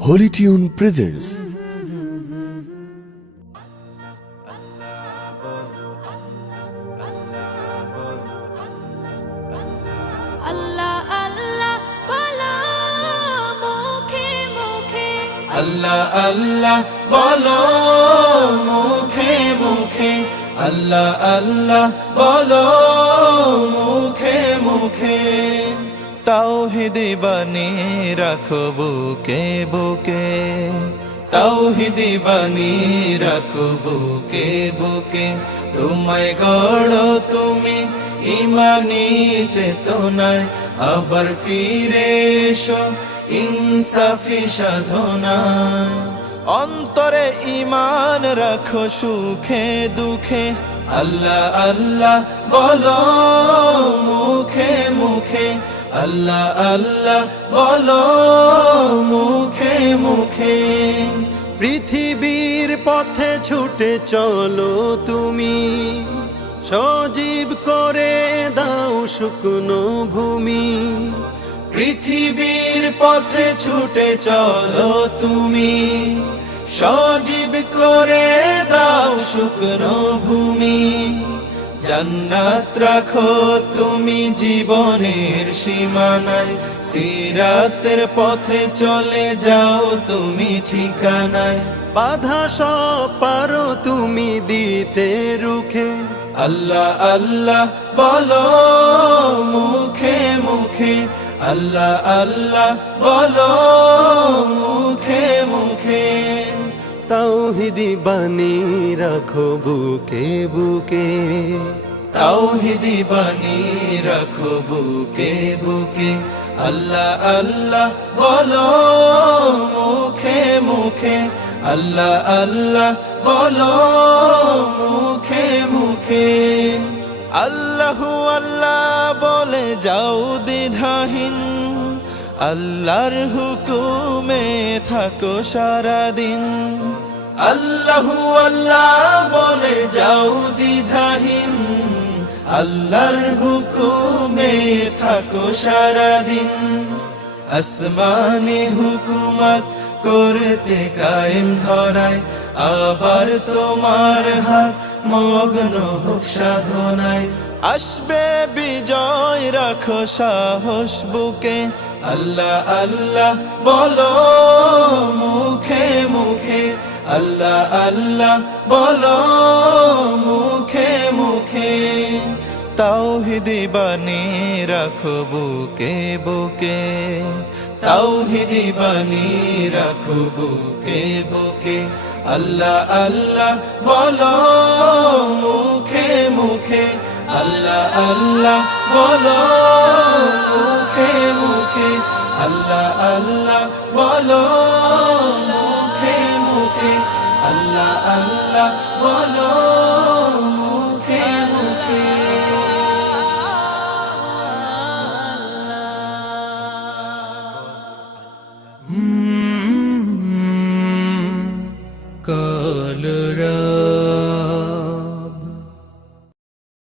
Holy Tune presents আল্লাহ আল্লাহ বলো মুখে মুখে আল্লাহ আল্লাহ বলো মুখে মুখে আল্লাহ আল্লাহ বলো মুখে মুখে তাওহীদি বাণী রাখো বুকে বুকে তাওহীদি বাণী রাখো বুকে বুকে তোমায় গড়ো তুমি ইমানি চেতনায় আবার ফিরে এসো ইনসাফি সাধনায় অন্তরে ঈমান রাখো সুখে দুঃখে আল্লাহ আল্লাহ বলো মুখে মুখে আল্লাহ আল্লাহ বলো মুখে মুখে পৃথিবীর পথে ছুটে চলো তুমি সজীব করে দাও শুকনো ভূমি পৃথিবীর পথে ছুটে চলো তুমি সজীব করে দাও শুকনো ভূমি জান্নাত রাখো তুমি জীবনের সীমানায় সিরাতের পথে চলে যাও তুমি ঠিকানায় বাধা সব পারো তুমি দিতে রুখে আল্লাহ আল্লাহ বলো মুখে মুখে আল্লাহ আল্লাহ বলো মুখে মুখে তাওহীদি বাণী রাখো বুকে বুকে তাওহীদি বাণী রাখো বুকে বুকে আল্লাহ আল্লাহ বলো মুখে মুখে আল্লাহ আল্লাহ বলো মুখে মুখে আল্লাহু আল্লাহ বলে যাও দ্বিধাহীন আল্লাহর হুকুমে থাকো সারাদিন আল্লাহু আল্লাহ বলে যাও দ্বিধাহীন আল্লাহর হুকুমে থাকো সারাদিন আসমানি হুকুমত করতে কায়েম ধরায় আবার তোমার হাত মগ্ন হোক সাধনায় আসবে বিজয় রাখো সাহস বুকে আল্লাহ আল্লাহ বলো মুখে মুখে আল্লাহ আল্লাহ বলো মুখে মুখে তাওহীদি বাণী রাখো বুকে বুকে তাওহীদি বাণী রাখো বুকে বুকে আল্লাহ আল্লাহ বলো মুখে মুখে আল্লাহ আল্লাহ বলো মুখে মুখে আল্লাহ আল্লাহ বলো মুখে মুখে আল্লাহ আল্লাহ বলো মুখে